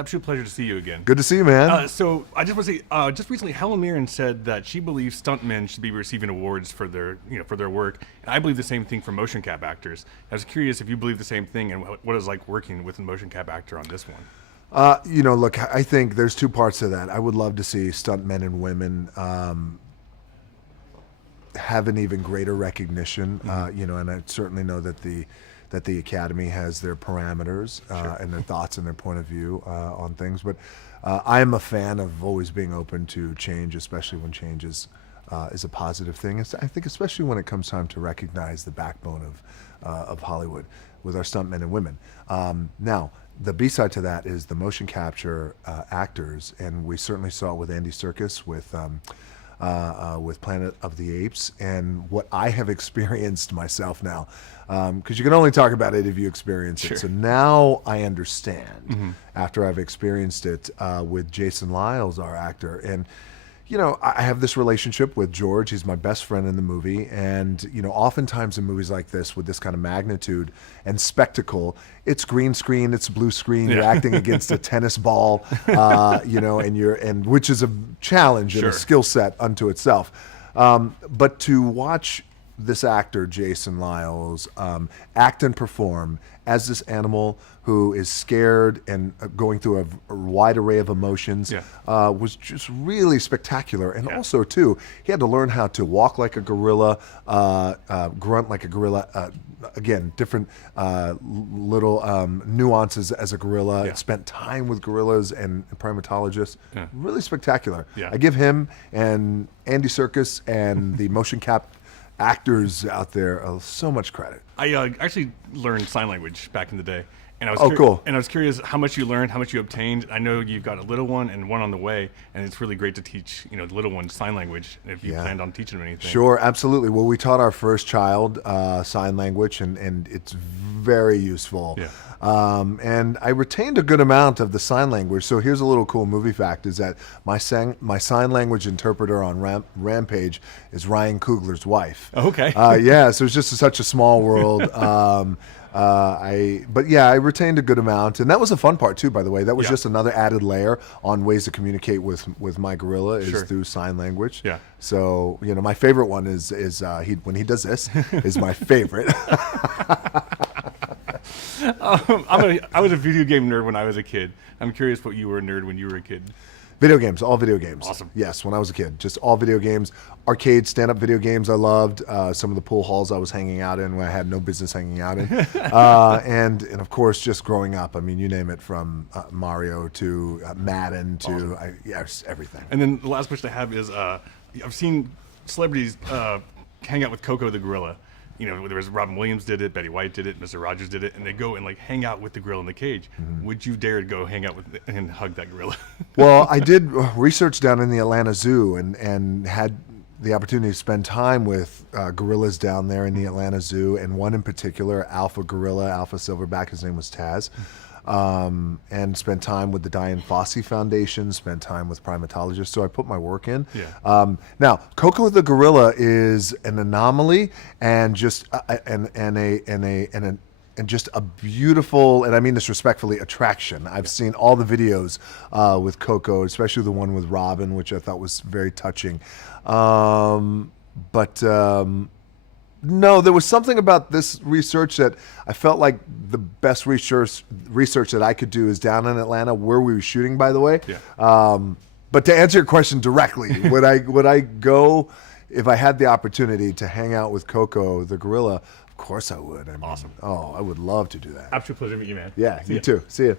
absolute pleasure to see you again. Good to see you, man. So I just want to say, just recently, Helen Mirren said that she believes stuntmen should be receiving awards for their, for their work. And I believe the same thing for motion cap actors. I was curious if you believe the same thing and what it's like working with a motion cap actor on this one. Look, I think there's two parts to that. I would love to see stuntmen and women have an even greater recognition. And I certainly know that the Academy has their parameters and their thoughts and their point of view on things. But I am a fan of always being open to change, especially when change is a positive thing. I think especially when it comes time to recognize the backbone of Hollywood with our stuntmen and women. Now, the B-side to that is the motion capture actors, and we certainly saw it with Andy Serkis with Planet of the Apes, and what I have experienced myself now, because you can only talk about it if you experience it. So now I understand after I've experienced it with Jason Lyles, our actor, and I have this relationship with George. He's my best friend in the movie. And, oftentimes in movies like this with this kind of magnitude and spectacle, it's green screen, it's blue screen. You're acting against a tennis ball, and which is a challenge and a skill set unto itself. But to watch this actor, Jason Lyles, act and perform as this animal who is scared and going through a wide array of emotions was just really spectacular. And also, too, he had to learn how to walk like a gorilla, grunt like a gorilla, again, different little nuances as a gorilla, spent time with gorillas and primatologists. Really spectacular. I give him and Andy Serkis and the motion cap actors out there so much credit. I actually learned sign language back in the day. And I was cool. And I was curious how much you learned, how much you obtained. I know you've got a little one and one on the way, and it's really great to teach, the little one sign language if you planned on teaching them anything. Sure, absolutely. Well, we taught our first child sign language, and it's very useful. And I retained a good amount of the sign language. So here's a little cool movie fact: is that my sign language interpreter on Rampage is Ryan Coogler's wife. Okay. So it's just such a small world. I retained a good amount, and that was a fun part too. By the way, that was just another added layer on ways to communicate with my gorilla is through sign language. So my favorite one is when he does this is my favorite. I was a video game nerd when I was a kid. I'm curious what you were a nerd when you were a kid. Video games, all video games. Awesome. Yes, when I was a kid, just all video games. Arcade, stand-up video games I loved. Some of the pool halls I was hanging out in when I had no business hanging out in. And of course, just growing up, I mean, you name it, from Mario to Madden to everything. And then the last question I have is, I've seen celebrities hang out with Coco the gorilla. There was Robin Williams did it, Betty White did it, Mr. Rogers did it, and they go and hang out with the gorilla in the cage. Would you dare to go hang out with and hug that gorilla? Well, I did research down in the Atlanta Zoo and had the opportunity to spend time with gorillas down there in the Atlanta Zoo, and one in particular, Alpha Silverback, his name was Taz. And spent time with the Dian Fossey Foundation, spent time with primatologists, so I put my work in. Now, Coco the gorilla is an anomaly and just just a beautiful, and I mean this respectfully, attraction. I've seen all the videos with Coco, especially the one with Robin, which I thought was very touching. No, there was something about this research that I felt like the best research that I could do is down in Atlanta, where we were shooting, by the way. But to answer your question directly, would I go if I had the opportunity to hang out with Coco the gorilla? Of course I would. Awesome. I would love to do that. Absolute pleasure to meet you, man. Yeah, you too. See you.